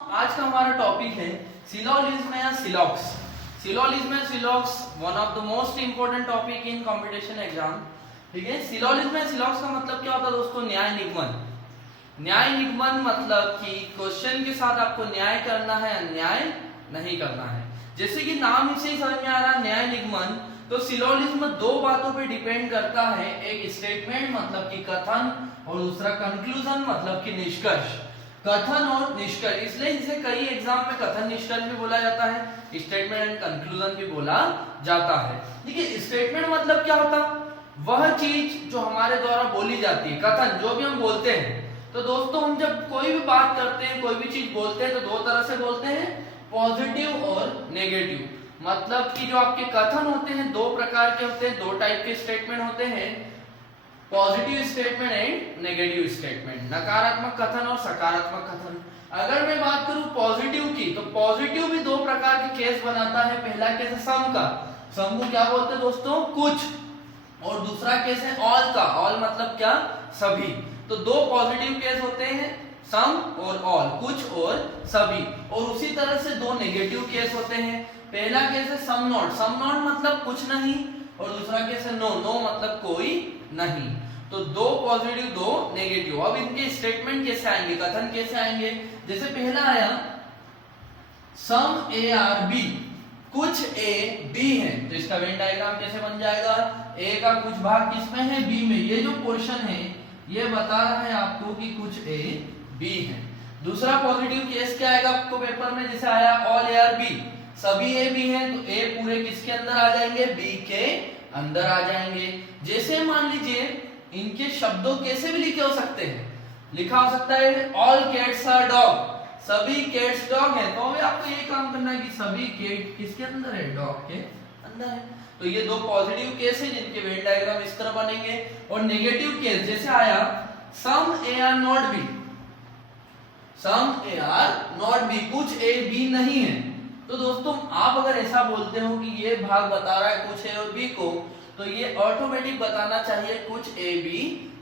आज का हमारा टॉपिक है सिलोजिज्म या सिलॉक्स। सिलोजिज्म या सिलॉक्स one of the most important topic in competition exam. ठीक है, सिलोजिज्म या सिलॉक्स का मतलब क्या होता है दोस्तों? न्याय निगमन। न्याय निगमन मतलब कि क्वेश्चन के साथ आपको न्याय करना है, अन्याय नहीं करना है। जैसे कि नाम से ही समझ में आ रहा है न्याय निगमन, तो सिलोजिज्म दो बातों पे डिपेंड करता है। एक स्टेटमेंट मतलब कि कथन, और दूसरा कंक्लूजन मतलब कि निष्कर्ष। कथन और निष्कर्ष, इसलिए इसे कई एग्जाम में कथन निष्कर्ष भी बोला जाता है, स्टेटमेंट एंड कंक्लूजन भी बोला जाता है। देखिए स्टेटमेंट मतलब क्या होता? वह चीज जो हमारे द्वारा बोली जाती है, कथन जो भी हम बोलते हैं। तो दोस्तों हम जब कोई भी बात करते हैं, कोई भी चीज बोलते हैं, तो दो तरह से बोलते हैं, पॉजिटिव और नेगेटिव। मतलब कि जो आपके कथन होते हैं दो प्रकार के होते हैं, दो टाइप के स्टेटमेंट होते हैं, positive statement and negative statement, नकारात्मक कथन और सकारात्मक कथन। अगर मैं बात करूं पॉजिटिव की, तो पॉजिटिव भी दो प्रकार के केस बनाता है। पहला केस है सम का, सम को क्या बोलते हैं दोस्तों? कुछ। और दूसरा केस है ऑल का, ऑल मतलब क्या? सभी। तो दो पॉजिटिव केस होते हैं, सम और ऑल, कुछ और सभी। और उसी तरह से दो नेगेटिव केस होते हैं। पहला केस है सम नॉट, सम नॉट मतलब कुछ नहीं, और दूसरा केस है नो, नो मतलब कोई नहीं। तो दो पॉजिटिव दो नेगेटिव। अब इनके स्टेटमेंट कैसे आएंगे, कथन कैसे आएंगे? जैसे पहला आया सम ए आर बी, कुछ ए बी है, तो इसका वेन डायग्राम कैसे बन जाएगा? ए का कुछ भाग किसमें है? बी में। ये जो पोर्शन है ये बता रहा है आपको कि कुछ ए बी है। दूसरा पॉजिटिव केस क्या आएगा आपको पेपर में? जैसे आया ऑल ए आर बी, सभी ए बी हैं, तो ए पूरे किसके अंदर आ जाएंगे? बी के अंदर आ जाएंगे। जैसे मान लीजिए इनके शब्दों कैसे भी लिखे हो सकते हैं, लिखा हो सकता है ऑल कैट्स आर डॉग, सभी कैट्स डॉग है, तो भी आपको ये काम करना है कि सभी कैट किसके अंदर है? डॉग के अंदर है। तो ये दो पॉजिटिव केस है जिनके वेन डायग्राम इस तरह बनेंगे। और नेगेटिव केस जैसे आया some A are not B, some A are not B, कुछ ए बी नहीं है। तो दोस्तों आप अगर ऐसा बोलते हो कि ये भाग बता रहा है कुछ ए और बी को, तो ये ऑटोमेटिक बताना चाहिए कुछ ए बी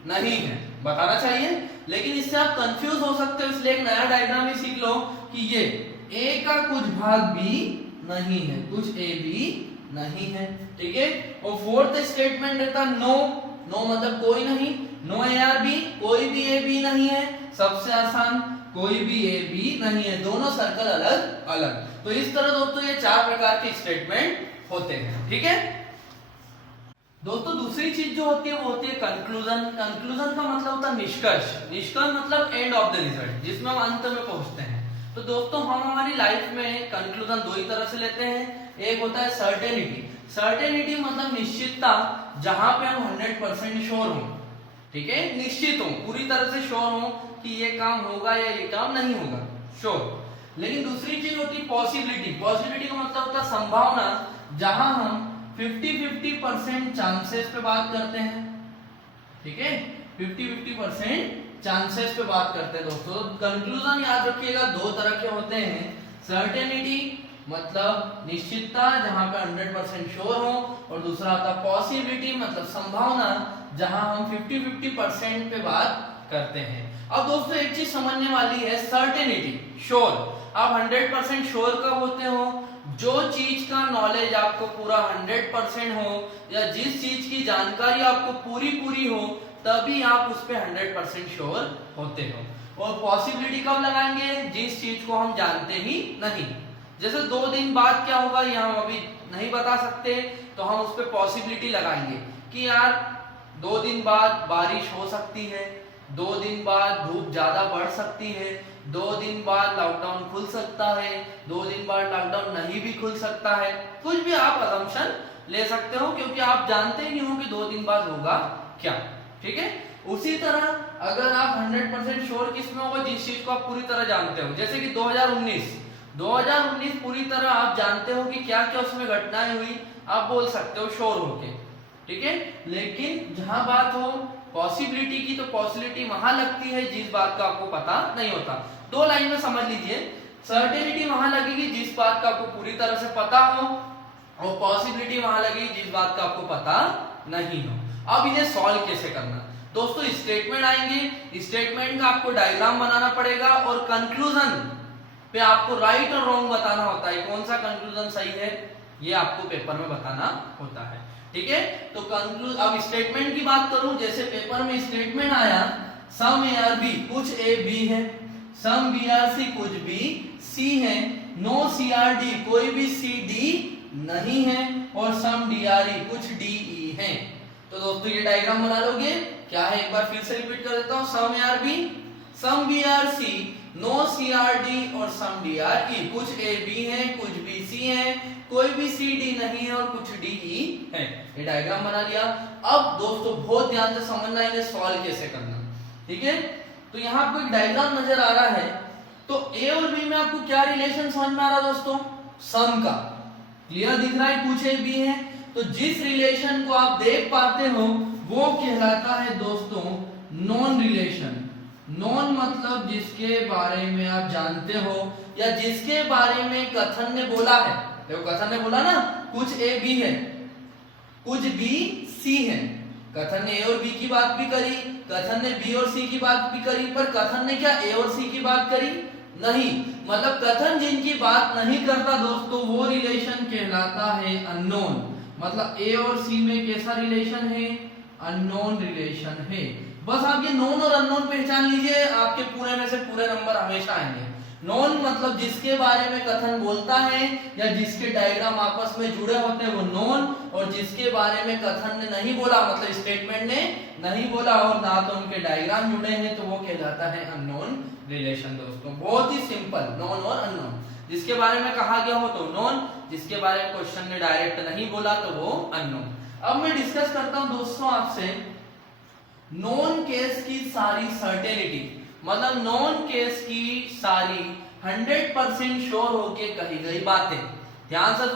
नहीं है, बताना चाहिए। लेकिन इससे आप कंफ्यूज हो सकते हो, इसलिए एक नया डायग्राम ही सीख लो कि ये ए का कुछ भाग बी नहीं है, कुछ ए बी नहीं है। ठीक है। और फोर्थ स्टेटमेंट रहता नो, नो मतलब कोई नहीं, नो ए आर बी, कोई भी ए बी नहीं है। सबसे आसान, कोई भी ए बी नहीं है, दोनों सर्कल अलग अलग। तो इस तरह दोस्तों ये चार प्रकार के स्टेटमेंट होते हैं। ठीक है दोस्तों, दूसरी चीज जो होती है वो होती है कंक्लूजन। कंक्लूजन का मतलब होता है निष्कर्ष। निष्कर्ष मतलब एंड ऑफ द रिजल्ट, जिसमें हम अंत में पहुंचते हैं। तो दोस्तों हम हमारी लाइफ में कंक्लूजन दो ही तरह से लेते हैं। एक होता है सर्टेनिटी। सर्टेनिटी मतलब निश्चितता, जहां पे हम 100% श्योर हो। ठीक है, निश्चित हो, पूरी तरह से श्योर हो कि ये काम होगा या ये काम नहीं होगा, श्योर। लेकिन दूसरी चीज होती है पॉसिबिलिटी। पॉसिबिलिटी का मतलब होता है संभावना, जहां हम 50-50% चांसेस पे बात करते हैं। ठीक है, 50-50% चांसेस पे बात करते हैं दोस्तों। कंक्लूजन याद रखिएगा दो तरह के होते हैं। सर्टेनिटी मतलब निश्चितता, जहां पे 100% श्योर हो, और दूसरा होता है पॉसिबिलिटी मतलब संभावना, जहां हम 50-50% पे बात करते हैं। अब दोस्तों एक चीज समझने वाली है, सर्टेनिटी, श्योर। आप 100% श्योर कब होते हो? जो चीज का नॉलेज आपको पूरा 100% हो, या जिस चीज की जानकारी आपको पूरी पूरी हो, तभी आप उस पे 100% श्योर होते हो। और पॉसिबिलिटी कब लगाएंगे? जिस चीज को हम जानते ही नहीं। जैसे 2 दिन बाद क्या होगा ये हम अभी नहीं बता सकते, तो हम उस पर पॉसिबिलिटी लगाएंगे कि यार 2 दिन बाद बारिश हो सकती है, 2 दिन बाद धूप ज्यादा बढ़ सकती है, 2 दिन बाद लॉकडाउन खुल सकता है, 2 दिन बाद लॉकडाउन नहीं भी खुल सकता है। कुछ भी आप असम्पशन ले सकते हो, क्योंकि आप जानते ही नहीं हो कि 2 दिन बाद होगा क्या। ठीक है, उसी तरह अगर आप 100% श्योर किस में होगा? जिस चीज को आप पूरी तरह जानते हो। जैसे कि 2019 पूरी तरह आप जानते हो कि क्या क्या उसमें घटनाएं हुई, आप बोल सकते हो श्योर होके। ठीक है, लेकिन जहां बात हो पॉसिबिलिटी की, तो पॉसिबिलिटी वहां लगती है जिस बात का आपको पता नहीं होता। 2 लाइन में समझ लीजिए, सर्टेनिटी वहां लगेगी जिस बात का आपको पूरी तरह से पता हो, और पॉसिबिलिटी वहां लगेगी जिस बात का आपको पता नहीं हो। अब इन्हें सॉल्व कैसे करना? दोस्तों स्टेटमेंट आएंगे, स्टेटमेंट का आपको डायग्राम बनाना पड़ेगा, और कंक्लूजन पे आपको राइट और रॉन्ग बताना होता है, कौन सा कंक्लूजन सही है ये आपको पेपर में बताना होता है। ठीक है, तो अब स्टेटमेंट की बात करूं, जैसे पेपर में स्टेटमेंट आया सम ए आर बी, कुछ ए बी है, सम बी आर सी, कुछ बी सी है, नो सी आर डी, कोई भी सी डी नहीं है, और सम डी आर ई, कुछ डी ई है। तो दोस्तों ये डायग्राम बना लोगे, क्या है एक बार फिर से रिपीट कर देता हूं, some A are B, some B are C, no C are D और सम डी आर ई, कुछ ए बी है, कुछ बी सी है, कोई भी सी डी नहीं है और कुछ डी ई है। ये डायग्राम बना लिया। अब दोस्तों बहुत ध्यान से समझना है इन्हें सॉल्व कैसे करना। ठीक है, तो यहाँ आपको एक डायग्राम नजर आ रहा है, तो ए और बी में आपको क्या रिलेशन समझ में आ रहा है दोस्तों, सम का। क्लियर दिख रहा है, कुछ ए बी है, तो जिस रिलेशन को आप देख पाते हो वो कहलाता है दोस्तों नॉन रिलेशन। नॉन मतलब जिसके बारे में आप जानते हो या जिसके बारे में कथन ने बोला है। देखो कथन ने बोला ना कुछ ए बी है, कुछ बी सी है, कथन ने ए और बी की बात भी करी, कथन ने बी और सी की बात भी करी, पर कथन ने क्या ए और सी की बात करी नहीं। मतलब कथन जिनकी बात नहीं करता दोस्तों वो रिलेशन कहलाता है अननोन। मतलब ए और सी में कैसा रिलेशन है, अननोन रिलेशन है। बस आप ये नोन और अननोन पहचान लीजिए, आपके पूरे में से पूरे नंबर हमेशा आएंगे। नॉन मतलब जिसके बारे में कथन बोलता है या जिसके डायग्राम आपस में जुड़े होते हैं वो नॉन, और जिसके बारे में कथन ने नहीं बोला मतलब स्टेटमेंट ने नहीं बोला और ना तो उनके डायग्राम जुड़े हैं तो वो कहलाता है अननोन रिलेशन। दोस्तों बहुत ही सिंपल, नॉन और अननोन, जिसके बारे में कहा गया हो तो नॉन, जिसके बारे में क्वेश्चन ने डायरेक्ट नहीं बोला तो वो अननोन। अब मैं डिस्कस करता हूं दोस्तों आपसे नॉन केस की सारी सर्टेनिटी, मतलब नॉन केस की सारी 100% श्योर होके कही गई बातें। ध्यान से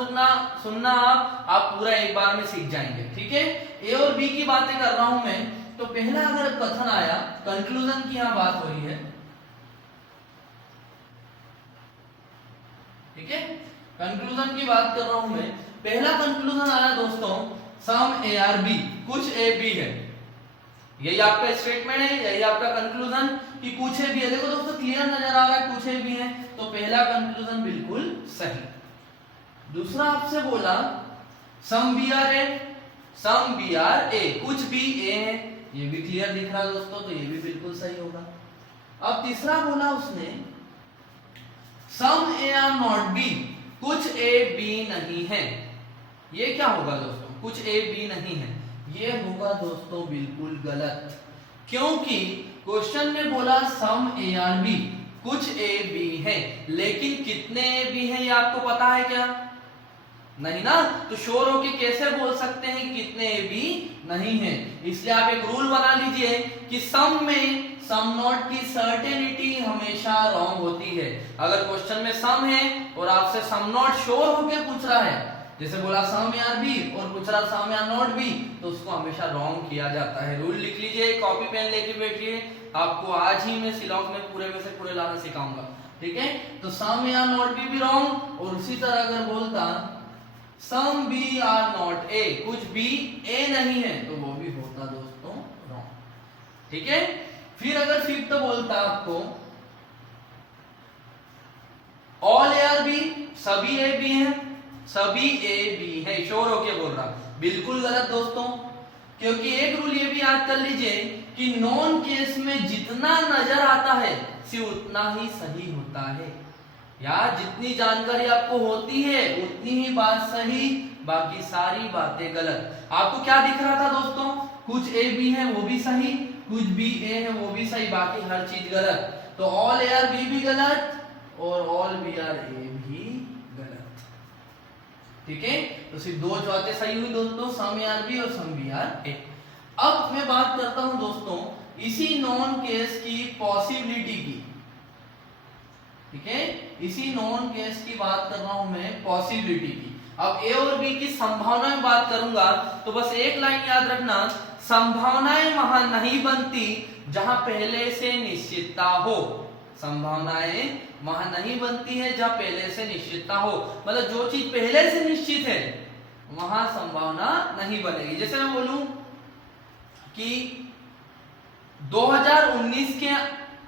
सुनना आप पूरा एक बार में सीख जाएंगे। ठीक है, ए और बी की बातें कर रहा हूं मैं, तो पहला अगर कथन आया, कंक्लूजन की यहां बात हो रही है। ठीक है, कंक्लूजन की बात कर रहा हूं मैं, पहला कंक्लूजन आया दोस्तों सम ए आर बी, कुछ ए बी है। यही आपका स्टेटमेंट है, यही आपका कंक्लूजन कि कुछ ए बी है। देखो दोस्तों क्लियर नजर आ रहा है कुछ ए बी है, तो पहला कंक्लूजन बिल्कुल सही। दूसरा आपसे बोला some B are A, some B are A, कुछ बी ए है, ये भी क्लियर दिख रहा है दोस्तों, तो ये भी बिल्कुल सही होगा। अब तीसरा बोला उसने सम ए आर नॉट बी, कुछ ए बी नहीं है। ये क्या होगा दोस्तों, कुछ ए बी नहीं है, ये होगा दोस्तों बिल्कुल गलत, क्योंकि क्वेश्चन ने बोला सम ए आर बी, कुछ ए बी है, लेकिन कितने ए बी है ये आपको पता है क्या, नहीं ना। तो श्योर होके कैसे बोल सकते हैं कितने ए बी नहीं है। इसलिए आप एक रूल बना लीजिए कि सम में सम नॉट की सर्टेनिटी हमेशा रॉन्ग होती है। अगर क्वेश्चन में सम है और आपसे सम नॉट श्योर होके पूछ रहा है, जैसे बोला सम ए आर बी और पूछ रहा सम ए आर नॉट बी, तो उसको हमेशा रॉन्ग किया जाता है। रूल लिख लीजिए, कॉपी पेन लेके बैठिए, आपको आज ही मैं सिलॉक में पूरे में से पूरे लाना सिखाऊंगा। ठीक है, तो some A are not B भी रॉन्ग, और उसी तरह अगर बोलता some B are not A, कुछ बी ए नहीं है, तो वो भी होता दोस्तों रॉन्ग। ठीक है, फिर अगर फिफ्थ बोलता आपको ऑल ए आर बी, सभी ए बी है, सभी ए बी है, श्योर होके बोल रहा, बिल्कुल गलत दोस्तों, क्योंकि एक रूल ये भी याद कर लीजिए कि नॉन केस में जितना नजर आता है सिर्फ उतना ही सही होता है। यार जितनी जानकारी आपको होती है उतनी ही बात सही, बाकी सारी बातें गलत। आपको क्या दिख रहा था दोस्तों, कुछ ए बी है वो भी सही, कुछ बी ए है वो भी सही, बाकी हर चीज गलत। तो ऑल ए आर बी भी गलत और ऑल बी आर ए भी गलत। ठीक है, तो सिर्फ दो चौथे सही हुई दोस्तों, सम ए आर बी और सम बी आर ए। अब मैं बात करता हूं दोस्तों इसी नॉन केस की पॉसिबिलिटी की। ठीक है, इसी नॉन केस की बात कर रहा हूं मैं, पॉसिबिलिटी की। अब ए और बी की संभावना में बात करूंगा, तो बस एक लाइन याद रखना, संभावनाएं वहां नहीं बनती जहां पहले से निश्चितता हो। संभावनाएं वहां नहीं बनती है जहां पहले से निश्चितता हो, मतलब जो चीज पहले से निश्चित है वहां संभावना नहीं बनेगी। जैसे मैं बोलूं कि 2019 के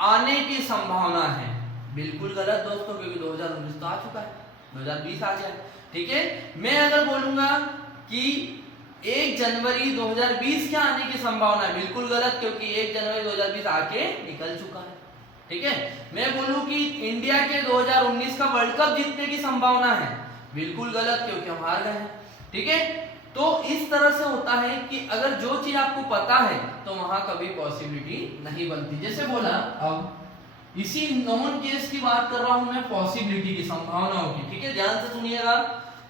आने की संभावना है, बिल्कुल गलत दोस्तों, क्योंकि 2019 तो आ चुका है, 2020 आ गया। ठीक है, मैं अगर बोलूंगा कि 1 जनवरी 2020 क्या आने की संभावना है, बिल्कुल गलत, क्योंकि 1 जनवरी 2020 आके निकल चुका है। ठीक है, मैं बोलूं कि इंडिया के 2019 का वर्ल्ड कप जीतने की संभावना है, बिल्कुल गलत, क्योंकि हम हार गए हैं। ठीक है, तो इस तरह से होता है कि अगर जो चीज आपको पता है तो वहां कभी पॉसिबिलिटी नहीं बनती। जैसे बोला, अब इसी नॉन केस की बात कर रहा हूं मैं, पॉसिबिलिटी की, संभावनाओं की। ठीक है, ध्यान से सुनिएगा,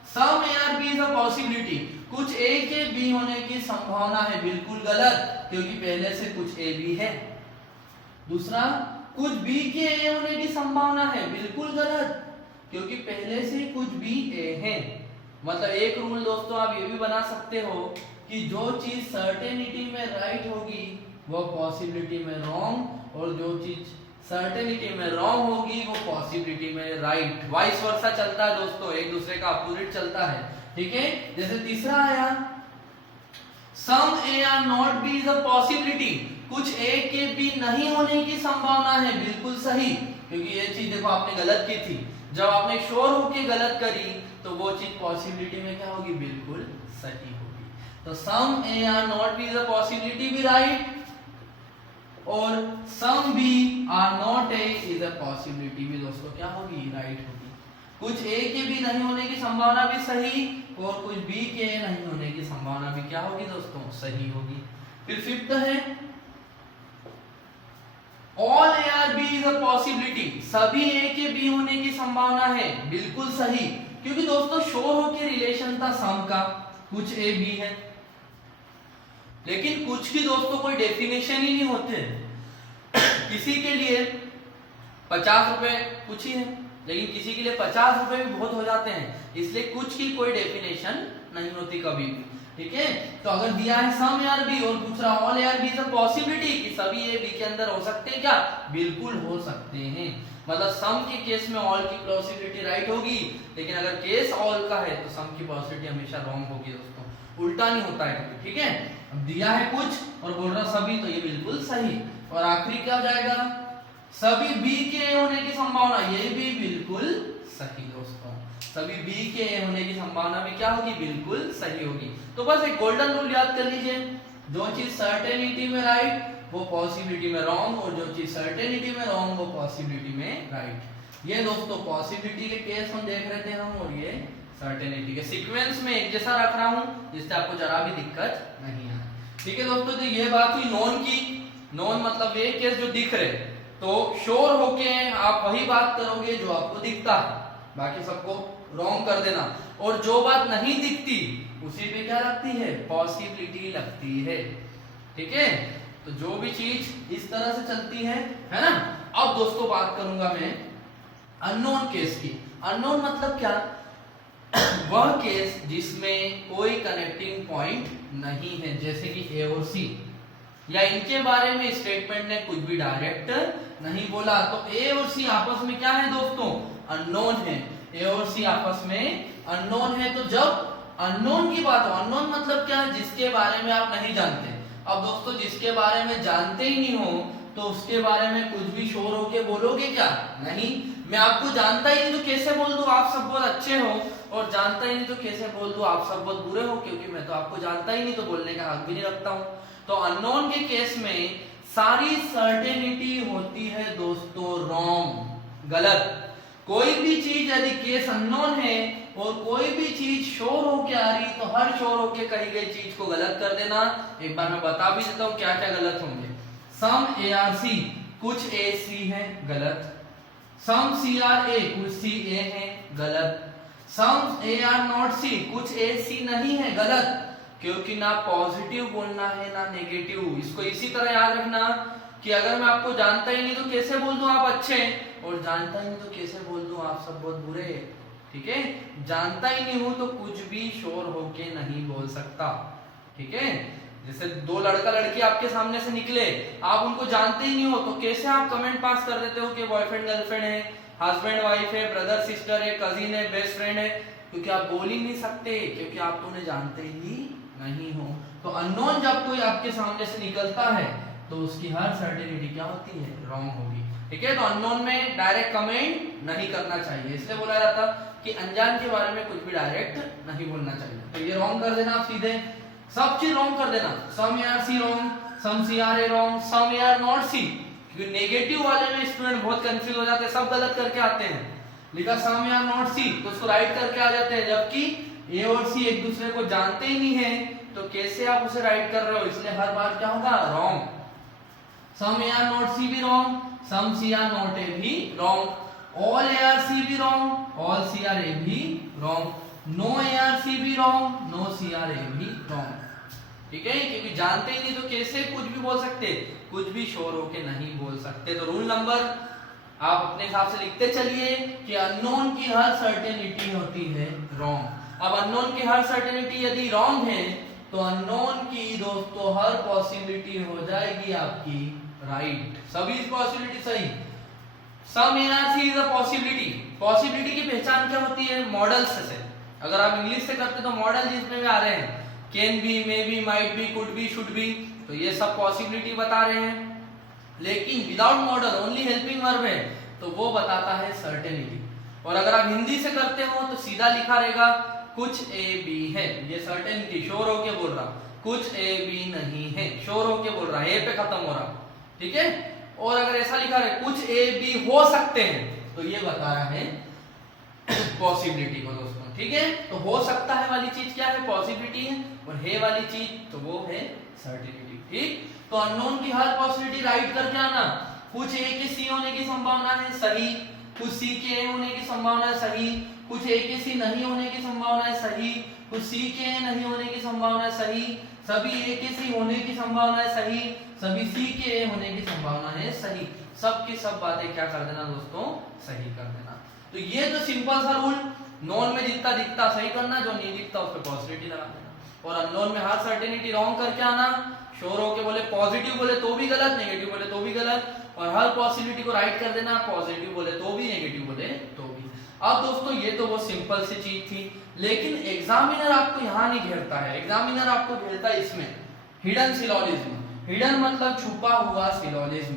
some A are B is a possibility, कुछ ए के बी होने की संभावना है, बिल्कुल गलत, क्योंकि पहले से कुछ ए बी है। दूसरा, कुछ बी के ए होने की संभावना है, बिल्कुल गलत, क्योंकि पहले से कुछ बी ए है। मतलब एक रूल दोस्तों आप ये भी बना सकते हो कि जो चीज सर्टेनिटी में राइट होगी वो पॉसिबिलिटी में रॉन्ग, और जो चीज सर्टेनिटी में रॉन्ग होगी वो पॉसिबिलिटी में राइट, वाइस वर्सा चलता है दोस्तों, एक दूसरे का अपोजिट चलता है। ठीक है, जैसे तीसरा आया, some A are not B is a possibility, कुछ ए के बी नहीं होने की संभावना है, बिल्कुल सही, क्योंकि ये चीज देखो आपने गलत की थी, जब आपने श्योर होके गलत करी तो वो चीज पॉसिबिलिटी में क्या होगी, बिल्कुल सही होगी। तो some A are not B is a possibility भी राइट, और some B are not A is a possibility भी दोस्तों क्या होगी, राइट होगी। कुछ ए के भी नहीं होने की संभावना भी सही, और कुछ बी के नहीं होने की संभावना भी क्या होगी दोस्तों, सही होगी। फिर फिफ्थ है, all A are B is a possibility, सभी ए के बी होने की संभावना है, बिल्कुल सही, क्योंकि दोस्तों शोर होके रिलेशन था सम का, कुछ ए बी है, लेकिन कुछ की दोस्तों कोई डेफिनेशन ही नहीं होते। किसी के लिए 50 रुपए कुछ ही है, लेकिन किसी के लिए 50 रुपए भी बहुत हो जाते हैं, इसलिए कुछ की कोई डेफिनेशन नहीं होती कभी भी। ठीक है, तो अगर दिया है सम ए आर बी और पूछ रहा all A are B is a possibility, कि सभी ए बी के अंदर हो सकते हैं क्या, बिल्कुल हो सकते हैं। मतलब सम के केस में ऑल की पॉसिबिलिटी राइट होगी, लेकिन अगर केस ऑल का है तो सम की पॉसिबिलिटी हमेशा रॉन्ग होगी दोस्तों, उल्टा नहीं होता है कभी। ठीक है, अब दिया है कुछ और बोल रहा सभी, तो ये बिल्कुल सही। और आखिरी क्या हो जाएगा, सभी बी के होने की संभावना, ये भी बिल्कुल सही दोस्तों, सभी बी के होने की संभावना भी क्या होगी, बिल्कुल सही होगी। तो बस एक गोल्डन रूल याद कर लीजिए, जो चीज सर्टेनिटी में राइट वो पॉसिबिलिटी में रॉन्ग, और जो चीज सर्टेनिटी में रॉन्ग वो पॉसिबिलिटी में राइट। ये दोस्तों पॉसिबिलिटी के केस हम देख रहे थे हम, और ये सर्टेनिटी के सीक्वेंस में एक जैसा रख रहा हूं जिससे आपको जरा भी दिक्कत नहीं आए। ठीक है दोस्तों, तो ये बात हुई नॉन की। नॉन मतलब ये केस जो दिख रहे, तो श्योर होके आप वही बात करोगे जो आपको दिखता है, बाकी सबको रॉन्ग कर देना। और जो बात नहीं दिखती उसी पे क्या लगती है, पॉसिबिलिटी लगती है। ठीक है, तो जो भी चीज इस तरह से चलती है ना। अब दोस्तों बात करूंगा मैं अननोन केस की। अननोन मतलब क्या, वह केस जिसमें कोई कनेक्टिंग पॉइंट नहीं है, जैसे कि ए और सी, या इनके बारे में स्टेटमेंट ने कुछ भी डायरेक्ट नहीं बोला, तो ए और सी आपस में क्या है दोस्तों, अननोन है। ए और सी आपस में अननोन है। तो जब अननोन की बात हो, अननोन मतलब क्या है, जिसके बारे में आप नहीं जानते। अब दोस्तों जिसके बारे में जानते ही नहीं हो तो उसके बारे में कुछ भी शोर होके बोलोगे क्या, नहीं। मैं आपको जानता ही नहीं तो कैसे बोल दूं आप सब बहुत अच्छे हो, और जानता ही नहीं तो कैसे बोल दूं आप सब बहुत बुरे हो, क्योंकि मैं तो आपको जानता ही नहीं, तो बोलने का हक भी नहीं रखता हूं। तो अननोन के केस में सारी सर्टेनिटी होती है दोस्तों रॉन्ग, गलत। कोई भी चीज यदि केस अननोन है और कोई भी चीज शोर होके आ रही, तो हर शोर होके कही गई चीज को गलत कर देना। एक बार मैं बता भी देता हूं क्या क्या गलत होंगे। सम ए आर सी, कुछ ए सी है, गलत। सम सी आर ए, कुछ सी ए है, गलत। सम ए आर नॉट सी, कुछ ए सी नहीं है, गलत, क्योंकि ना पॉजिटिव बोलना है ना नेगेटिव। इसको इसी तरह याद रखना कि अगर मैं आपको जानता ही नहीं तो कैसे बोल दूं आप अच्छे, और जानता ही नहीं तो कैसे बोल दूं आप सब बहुत बुरे। ठीक है, जानता ही नहीं हूं तो कुछ भी शोर होके नहीं बोल सकता। ठीक है, जैसे दो लड़का लड़की आपके सामने से निकले, आप उनको जानते ही नहीं हो तो कैसे आप कमेंट पास कर देते हो कि बॉयफ्रेंड गर्लफ्रेंड है, हस्बैंड वाइफ है, ब्रदर सिस्टर है, कजिन है, बेस्ट फ्रेंड है, क्योंकि आप बोल ही नहीं सकते, क्योंकि आप तो उन्हें जानते ही नहीं हो। तो अननोन जब कोई आपके सामने से निकलता है तो उसकी हर सर्टेनिटी क्या होती है, रॉन्ग होगी। ठीक है, तो अननोन में डायरेक्ट कमेंट नहीं करना चाहिए, इसलिए बोला जाता कि अनजान के बारे में कुछ भी डायरेक्ट नहीं बोलना चाहिए। तो ये रॉन्ग कर देना आप सीधे, सब चीज रॉन्ग कर देना, some are C wrong, some C are A wrong, some are not C, क्योंकि नेगेटिव वाले में स्टूडेंट बहुत कंफ्यूज हो जाते हैं, सब गलत करके आते हैं। लिखा सम आर नॉट सी तो उसको राइट करके आ जाते हैं, जबकि ए और सी एक दूसरे को जानते ही नहीं है, तो कैसे आप उसे राइट कर रहे हो, इसलिए हर बार क्या होगा, wrong. Some are not C भी wrong, some C are not A भी wrong, all A are C भी wrong, all C are A भी wrong, no A are C भी wrong, no C are A भी wrong. ठीक है, क्योंकि जानते ही नहीं तो कैसे कुछ भी बोल सकते, कुछ भी श्योर होके नहीं बोल सकते। तो रूल नंबर आप अपने हिसाब से लिखते चलिए कि अननोन की हर सर्टेनिटी होती है रॉन्ग। अब अननोन की हर सर्टेनिटी यदि रॉन्ग है तो अननोन की दोस्तों हर पॉसिबिलिटी हो जाएगी आपकी राइट, सभी पॉसिबिलिटी सही। Some NRC is a possibility, possibility की पहचान क्या होती है, मॉडल्स से। अगर आप इंग्लिश से करते तो मॉडल जिसमें भी आ रहे हैं, can be, may be, might be, could be, should be, तो ये सब पॉसिबिलिटी बता रहे हैं। लेकिन without model only helping verb है तो वो बताता है सर्टेनिटी। और अगर आप हिंदी से करते हो तो सीधा लिखा रहेगा कुछ ए बी है, ये सर्टेनिटी, श्योर होके बोल रहा, कुछ ए बी नहीं है, श्योर होके बोल रहा, ए पे खत्म हो रहा। ठीक है, और अगर ऐसा लिखा है कुछ ए बी हो सकते हैं तो ये बता रहा है पॉसिबिलिटी को दोस्तों। ठीक है, तो हो सकता है वाली चीज क्या है, पॉसिबिलिटी है, और है वाली चीज तो वो है सर्टेनिटी। ठीक, तो अननोन की हर पॉसिबिलिटी राइट करके आना, कुछ ए के सी होने की संभावना है सही, कुछ सी के ए होने की संभावना है सही, कुछ ए के सी नहीं होने की संभावना है सही, कुछ सी के ए नहीं होने की संभावना है सही, सभी ए के सी होने की संभावना है सही, सभी सी के ए होने की संभावना है सही। सब की सब बातें क्या कर देना दोस्तों, सही कर देना। तो ये तो सिंपल सा रूल, नॉन में जितना दिखता सही करना, जो नहीं दिखता उस पर पॉजिटिव लगा देना। और अननोन में हर सर्टेनिटी रॉन्ग करके आना, श्योर होके बोले पॉजिटिव बोले तो भी गलत, नेगेटिव बोले तो भी गलत, और हर पॉसिबिलिटी को राइट कर देना, पॉजिटिव बोले तो भी, नेगेटिव बोले तो भी। अब दोस्तों ये तो वो सिंपल सी चीज थी, लेकिन एग्जामिनर आपको यहाँ नहीं घेरता है, एग्जामिनर आपको घेरता है इसमें, हिडन सिलोजिज्म। हिडन मतलब छुपा हुआ सिलोजिज्म।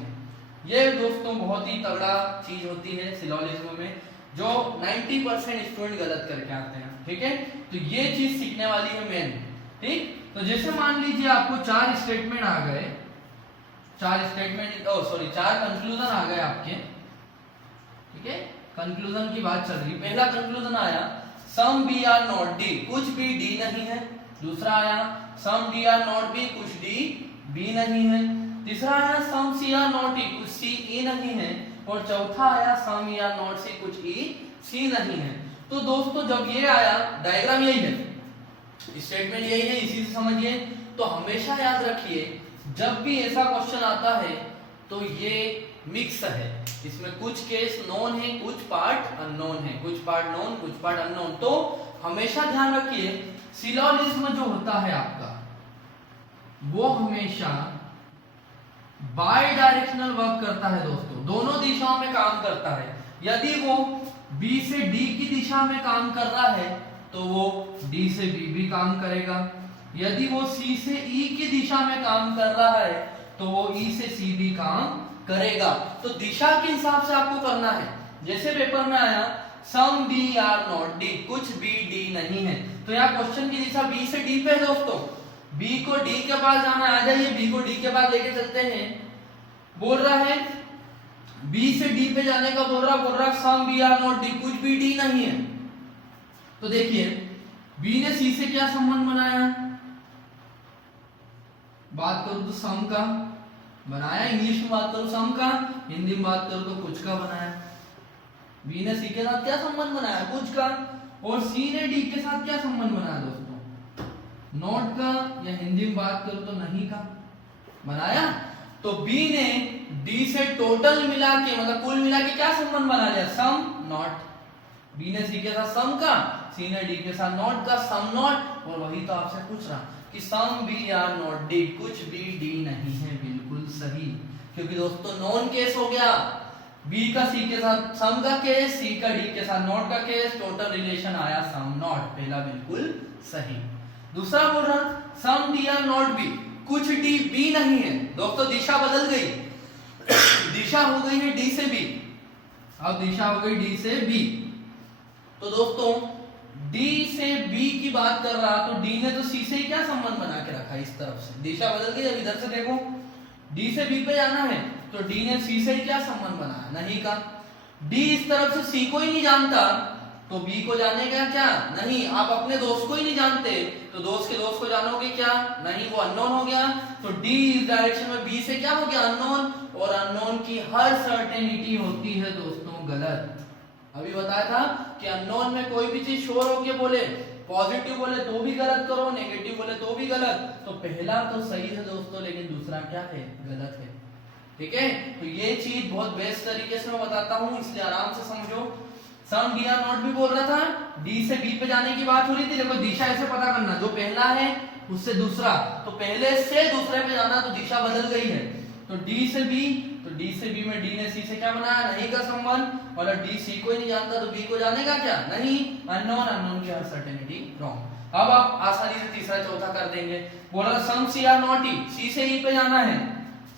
ये दोस्तों बहुत ही तगड़ा चीज होती है सिलोजिज्म में, जो 90% स्टूडेंट गलत करके आते हैं। ठीक है, तो ये चीज सीखने वाली है मेन। ठीक, तो जैसे मान लीजिए आपको 4 स्टेटमेंट आ गए, 4 स्टेटमेंट, सॉरी 4 कंक्लूजन आ गए आपके। ठीक है, कंक्लूजन की बात चल रही। पहला कंक्लूजन आया some B are not D, कुछ भी डी नहीं है। दूसरा आया some D are not B, कुछ डी बी नहीं है। तीसरा आया सम सी आर नॉट ई, कुछ सी ई नहीं है। और चौथा आया सम ई आर नॉट सी, कुछ ई सी नहीं है। तो दोस्तों जब ये आया, डायग्राम यही है, स्टेटमेंट यही है, इसी से समझिए। तो हमेशा याद रखिए जब भी ऐसा क्वेश्चन आता है तो ये मिक्स है, इसमें कुछ केस नोन है, कुछ पार्ट अननोन है, कुछ पार्ट नोन, कुछ पार्ट अननोन। तो हमेशा ध्यान रखिए सिलोजिज्म जो होता है आपका, वो हमेशा बाय डायरेक्शनल वर्क करता है दोस्तों, दोनों दिशाओं में काम करता है। यदि वो बी से डी की दिशा में काम कर रहा है तो वो डी से बी भी काम करेगा। यदि वो सी से ई की दिशा में काम कर रहा है तो वो ई से सी भी काम करेगा। तो दिशा के हिसाब से आपको करना है। जैसे पेपर में आया some B are not D, कुछ बी डी नहीं है, तो यहाँ क्वेश्चन की दिशा बी से डी पे है दोस्तों। बी को डी के पास जाना, आ जाइए बी को डी के पास लेके चलते हैं। बोल रहा है बी से डी पे जाने का, बोल रहा some B are not D, कुछ भी डी नहीं है। तो देखिए बी ने सी से क्या संबंध बनाया, बात करूं तो सम का बनाया, इंग्लिश में बात करूं सम का, हिंदी में बात करूं तो कुछ का बनाया। बी ने सी के साथ क्या संबंध बनाया, कुछ का। और सी ने डी के साथ क्या संबंध बनाया दोस्तों, नॉट का, या हिंदी में बात करूं तो नहीं का बनाया। तो बी ने डी से टोटल मिला के, मतलब कुल मिला के क्या संबंध बना लिया, सम नॉट। बी ने सी के साथ सम का, सी ने डी के साथ नॉट का, सम नॉट। और वही तो आपसे पूछ रहा कि some B are not D, कुछ भी डी नहीं है, बिल्कुल सही। क्योंकि दोस्तों नॉन केस हो गया, बी का सी के साथ सम का केस, सी का डी के साथ नॉट का केस, टोटल रिलेशन आया सम नॉट, पहला बिल्कुल सही। दूसरा बोल रहा सम डी आर नॉट बी, कुछ डी बी नहीं है। दोस्तों दिशा बदल गई दिशा हो गई है डी से बी। अब दिशा हो गई डी से बी, तो दोस्तों डी से बी की बात कर रहा, तो डी ने तो सी से ही क्या संबंध बना के रखा, इस तरफ से दिशा बदल गई। अब इधर से देखो, डी से बी पे जाना है तो डी ने सी से ही क्या संबंध बनाया, नहीं का। डी इस तरफ से सी को ही नहीं जानता तो बी को जानेगा क्या, नहीं। आप अपने दोस्त को ही नहीं जानते तो दोस्त के दोस्त को जानोगे क्या, नहीं, वो अननोन हो गया। तो डी इस डायरेक्शन में बी से क्या हो गया, अननोन, और अननोन की हर सर्टेनिटी होती है दोस्तों गलत। अभी बताया था कि अननोन में कोई भी चीज श्योर होके बोले, पॉजिटिव बोले तो भी गलत करो, नेगेटिव बोले तो भी गलत। तो पहला तो सही है दोस्तों, लेकिन दूसरा क्या है, गलत है। ठीक है, तो ये चीज बहुत बेस्ट तरीके से मैं बताता हूं, इसलिए आराम से समझो। सम डी आर नॉट भी बोल रहा था, डी से बी पे जाने की बात हो रही थी। देखो दिशा ऐसे पता करना, जो पहला है उससे दूसरा, तो पहले से दूसरे पे जाना, तो दिशा बदल गई है। तो डी से बी, तो डी से बी में डी ने सी से क्या बनाया, नहीं का संबंध, और डी सी को ही नहीं जानता तो बी को जानेगा क्या, नहीं, अननोन, अननोन की हर सर्टेनिटी रॉन्ग। अब आप आसानी से तीसरा चौथा कर देंगे। बोला सम सी आर नॉट ई, सी से ई पे जाना है,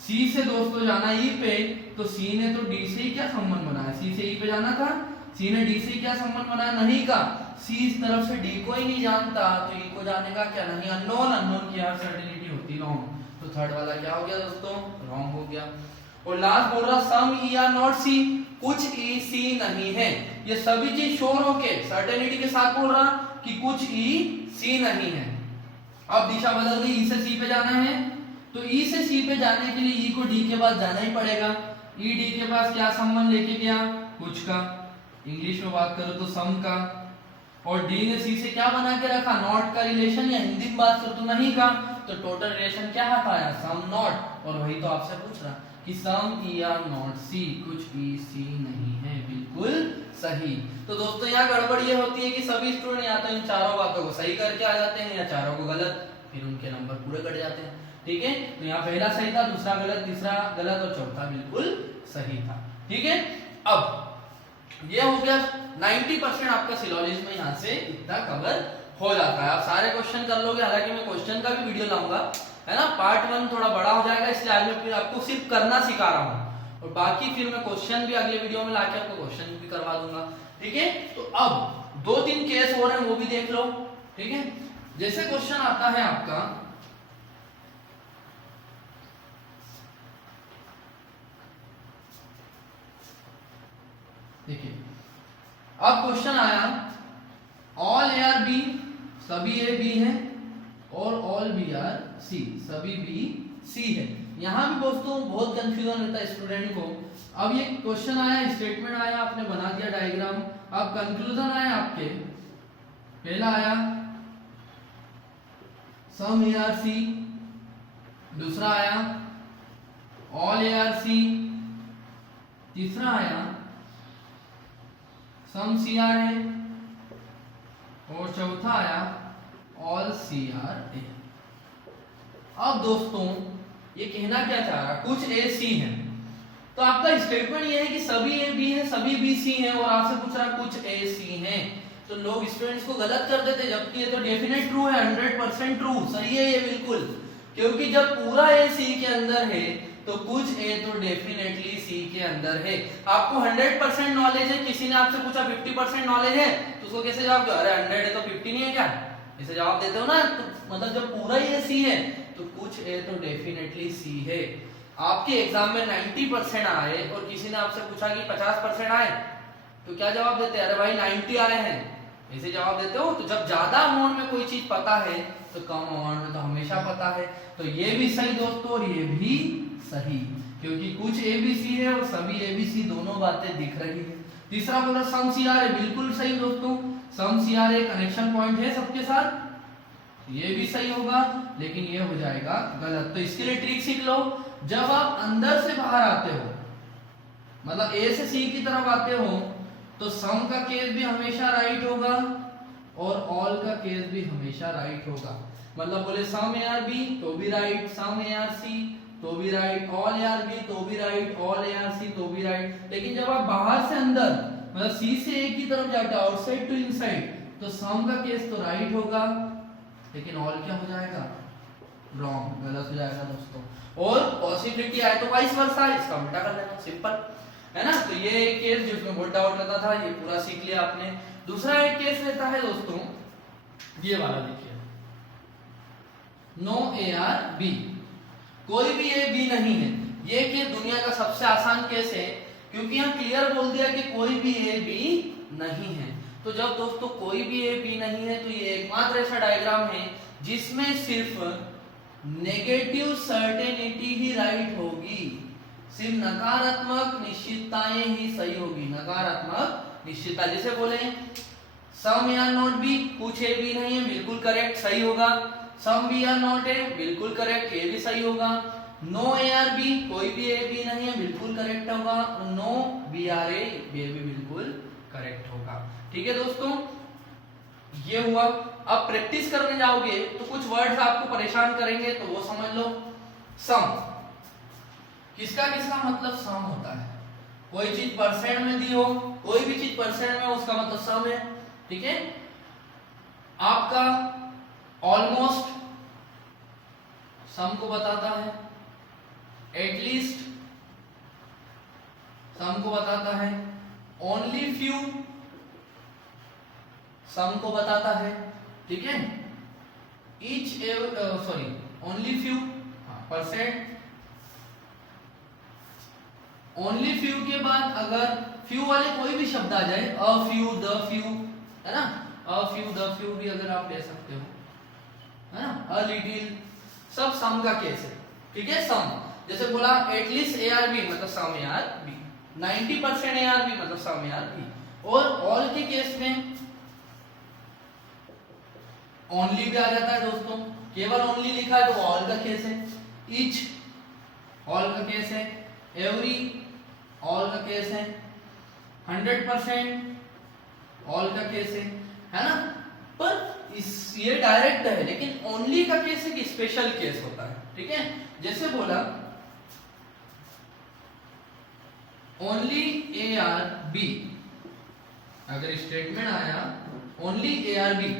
सी से दोस्तों जाना ई पे, तो सी ने तो डी से ही क्या संबंध बनाया, सी से ई पे जाना था, सी ने डी से क्या संबंध बनाया, नहीं का। सी इस तरफ से डी को ही नहीं जानता तो ई को जानेगा क्या, नहीं, अननोन, अननोन की हर सर्टेनिटी होती रॉन्ग। तो थर्ड वाला क्या हो गया दोस्तों, रॉन्ग हो गया। और लास्ट बोल रहा सम ई आर नॉट सी, कुछ ई सी नहीं है। ये सभी चीज श्योर होके सर्टेनिटी के साथ बोल रहा कि कुछ ई सी नहीं है। अब दिशा बदल गई, ई से सी पे जाना है, तो ई से सी पे जाने के लिए ई को डी के पास जाना ही पड़ेगा। ई डी के पास क्या संबंध लेके गया, कुछ का, इंग्लिश में बात करो तो सम का, और डी ने सी से क्या बना के रखा, नॉट का रिलेशन, या हिंदी में बात करो तो नहीं का। तो टोटल रिलेशन क्या आया, सम नॉट, और वही तो आपसे पूछ रहा कि सम ई आर नॉट सी, कुछ ई सी नहीं है, बिल्कुल सही। तो दोस्तों यहाँ गड़बड़ ये होती है कि सभी स्टूडेंट या तो इन चारों बातों को सही करके आ जाते हैं या चारों को गलत, फिर उनके नंबर पूरे कट जाते हैं। ठीक है, तो यहाँ पहला सही था, दूसरा गलत, तीसरा गलत और चौथा बिल्कुल सही था। ठीक है, अब ये हो गया 90% आपका सिलोजिज्म यहाँ से इतना कवर हो जाता है। आप सारे क्वेश्चन कर लोगे, हालांकि मैं क्वेश्चन का भी वीडियो लाऊंगा, है ना। पार्ट 1 थोड़ा बड़ा हो जाएगा, इसलिए आज मैं फिर आपको सिर्फ करना सिखा रहा हूँ, और बाकी फिर मैं क्वेश्चन भी अगले वीडियो में लाके आपको क्वेश्चन भी करवा दूंगा। ठीक है, तो अब 2-3 केस हो रहे हैं, वो भी देख लो। ठीक है, जैसे क्वेश्चन आता है आपका, देखिए अब क्वेश्चन आया, ऑल ए आर बी, सभी ए बी है, और ऑल बी आर सी, सभी बी सी है। यहां भी दोस्तों बहुत कंफ्यूजन रहता है स्टूडेंट को। अब ये क्वेश्चन आया, स्टेटमेंट आया, आपने बना दिया डायग्राम, अब कंक्लूजन आया आपके, पहला आया सम ए आर सी, दूसरा आया ऑल ए आर सी, तीसरा आया सम सी आर ए, और चौथा आया ऑल सी आर ए। अब दोस्तों ये कहना क्या चाह रहा, कुछ ए सी है, तो आपका स्टेटमेंट ये है कि सभी ए बी है, सभी बी सी है, और आपसे पूछ रहा कुछ ए सी है। तो लोग स्टूडेंट्स को गलत कर देते, जबकि ये तो डेफिनेट ट्रू है, 100% ट्रू, सही है ये बिल्कुल। क्योंकि जब पूरा ए सी के अंदर है तो कुछ ए तो डेफिनेटली सी के अंदर है। आपको 100% नॉलेज है, किसी ने आपसे पूछा 50% नॉलेज है, तो उसको कैसे जवाब दो, अरे 100 है तो 50 नहीं है क्या, ऐसे जवाब देते हो ना। तो मतलब जब पूरा ही सी है तो कुछ ए तो डेफिनेटली सी है। आपके एग्जाम में 90% आए और किसी ने आपसे पूछा कि 50% आए, तो क्या जवाब देते हैं, अरे भाई 90 आए हैं, ऐसे जवाब देते हो। तो जब ज्यादा अमाउंट में कोई चीज पता है तो कम अमाउंट में तो हमेशा पता है। तो ये भी सही दोस्तों और ये भी सही, क्योंकि कुछ एबीसी है और सभी एबीसी, दोनों बातें दिख रही है। तीसरा बोला सम सी आर है, बिल्कुल सही दोस्तों, सम सी आर एक कनेक्शन पॉइंट है सबके साथ, ये भी सही होगा, लेकिन ये हो जाएगा गलत। तो इसके लिए ट्रिक सीख लो, जब आप अंदर से बाहर आते हो, मतलब ए से सी की तरफ आते हो, तो सम का केस भी हमेशा राइट होगा और ऑल का केस भी हमेशा राइट होगा। मतलब बोले सम ए आर बी तो भी right, some A are C तो भी right, all A are B तो भी right, all A are C तो भी राइट। लेकिन जब आप बाहर से अंदर, मतलब सी से ए की तरफ जाते हो, आउटसाइड टू इनसाइड, तो सम का केस तो राइट होगा, लेकिन ऑल क्या हो जाएगा, रॉन्ग, गलत हो जाएगा दोस्तों। और पॉसिबिलिटी आए तो वाइस वर्सा, इसका उल्टा कर लेना, सिंपल है ना। तो ये एक केस जिसमें बहुत डाउट रहता था, ये पूरा सीख लिया आपने। दूसरा एक केस रहता है दोस्तों, ये वाला देखिए, नो ए आर बी, कोई भी ए बी नहीं है। ये केस दुनिया का सबसे आसान केस है, क्योंकि यहाँ क्लियर बोल दिया कि कोई भी ए बी नहीं है। तो जब दोस्तों कोई भी ए बी नहीं है, तो ये एकमात्र ऐसा डायग्राम है जिसमें सिर्फ नेगेटिव सर्टेनिटी ही राइट होगी, सिर्फ नकारात्मक निश्चितताएं ही सही होगी, नकारात्मक निश्चितता। जैसे बोले सम या नॉट बी, कुछ ए बी नहीं है, बिल्कुल करेक्ट, सही होगा। सम बी या नॉट ए, बिल्कुल करेक्ट, ए भी सही होगा। नो ए आर बी, कोई भी ए बी नहीं है, बिल्कुल करेक्ट होगा। नो बी आर ए, ये भी बिल्कुल करेक्ट होगा। ठीक है दोस्तों, ये हुआ। अब प्रैक्टिस करने जाओगे तो कुछ वर्ड्स आपको परेशान करेंगे, तो वो समझ लो। सम, किसका किसका मतलब सम होता है? कोई चीज परसेंट में दी हो, कोई भी चीज परसेंट में, उसका मतलब सम है। ठीक है, आपका ऑलमोस्ट सम को बताता है, एटलीस्ट सम को बताता है, ओनली फ्यू सम को बताता है। ठीक है, each sorry only few percent, only few के बाद अगर फ्यू वाले कोई भी शब्द आ जाए, अ फ्यू, द फ्यू, है ना, अ फ्यू द फ्यू भी अगर आप ले सकते हो, है ना, अ लिटिल, सब सम का केस है। ठीक है, सम, जैसे बोला एटलीस्ट ए आर बी मतलब some A are B, 90% A are B मतलब सम ए आर बी। और ऑल के केस में ओनली भी आ जाता है दोस्तों, केवल ओनली लिखा है तो ऑल का केस है। ईच ऑल का केस है, एवरी ऑल का केस है, 100% ऑल का केस है ना। पर ये डायरेक्ट है, लेकिन ओनली का केस एक स्पेशल केस होता है। ठीक है, जैसे बोला ओनली ए आर बी, अगर स्टेटमेंट आया ओनली ए आर बी,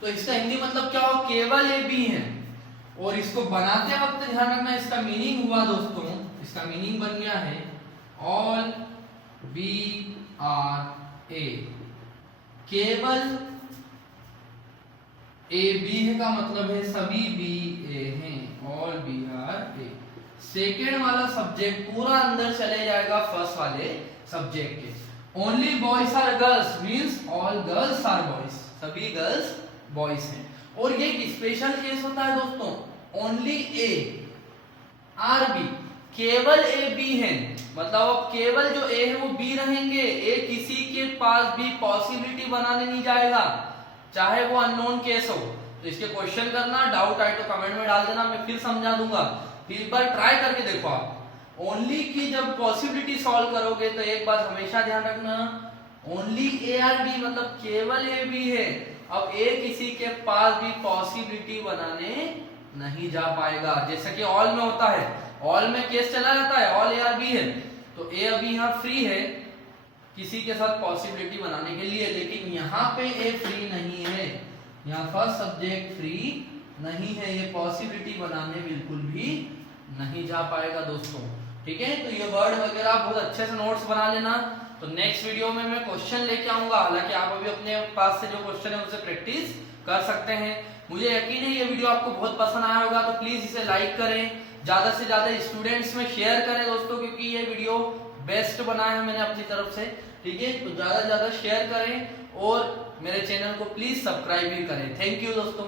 तो इसका हिंदी मतलब क्या हो? केवल ए बी है। और इसको बनाते वक्त ध्यान रखना, इसका मीनिंग हुआ दोस्तों, इसका मीनिंग बन गया है ऑल बी आर ए, केवल ए बी है का मतलब है सभी बी ए हैं, all B are A. Second वाला सब्जेक्ट पूरा अंदर चले जाएगा फर्स्ट वाले सब्जेक्ट के। Only boys are girls means all girls are boys, सभी गर्ल्स बॉयज हैं। और ये एक स्पेशल केस होता है दोस्तों, ओनली ए आर बी, केवल ए बी है, मतलब अब केवल जो ए है वो बी रहेंगे, ए किसी के पास भी पॉसिबिलिटी बनाने नहीं जाएगा, चाहे वो अननोन केस हो। तो इसके क्वेश्चन करना, डाउट आए तो कमेंट में डाल देना, मैं फिर समझा दूंगा, फिर एक बार ट्राई करके देखो आप। ओनली की जब पॉसिबिलिटी सॉल्व करोगे तो एक बात हमेशा ध्यान रखना, ओनली ए आर बी मतलब केवल ए बी है, अब ए किसी के पास भी पॉसिबिलिटी बनाने नहीं जा पाएगा। जैसे कि ऑल में होता है, ऑल में केस चला जाता है, ऑल ए आर बी है, तो ए अभी यहाँ फ्री है किसी के साथ पॉसिबिलिटी बनाने के लिए, लेकिन यहाँ पे ए फ्री नहीं है, यहाँ फर्स्ट सब्जेक्ट फ्री नहीं है, ये पॉसिबिलिटी बनाने बिल्कुल भी नहीं जा पाएगा दोस्तों। ठीक है, तो ये वर्ड वगैरह बहुत अच्छे से नोट्स बना लेना। तो नेक्स्ट वीडियो में मैं क्वेश्चन लेके आऊंगा, हालांकि आप अभी अपने पास से जो क्वेश्चन है उससे प्रैक्टिस कर सकते हैं। मुझे यकीन है ये वीडियो आपको बहुत पसंद आया होगा, तो प्लीज इसे लाइक करें, ज्यादा से ज्यादा स्टूडेंट्स में शेयर करें दोस्तों, क्योंकि ये वीडियो बेस्ट बनाया है मैंने अपनी तरफ से। ठीक है, तो ज्यादा से ज्यादा शेयर करें और मेरे चैनल को प्लीज सब्सक्राइब भी करें। थैंक यू दोस्तों।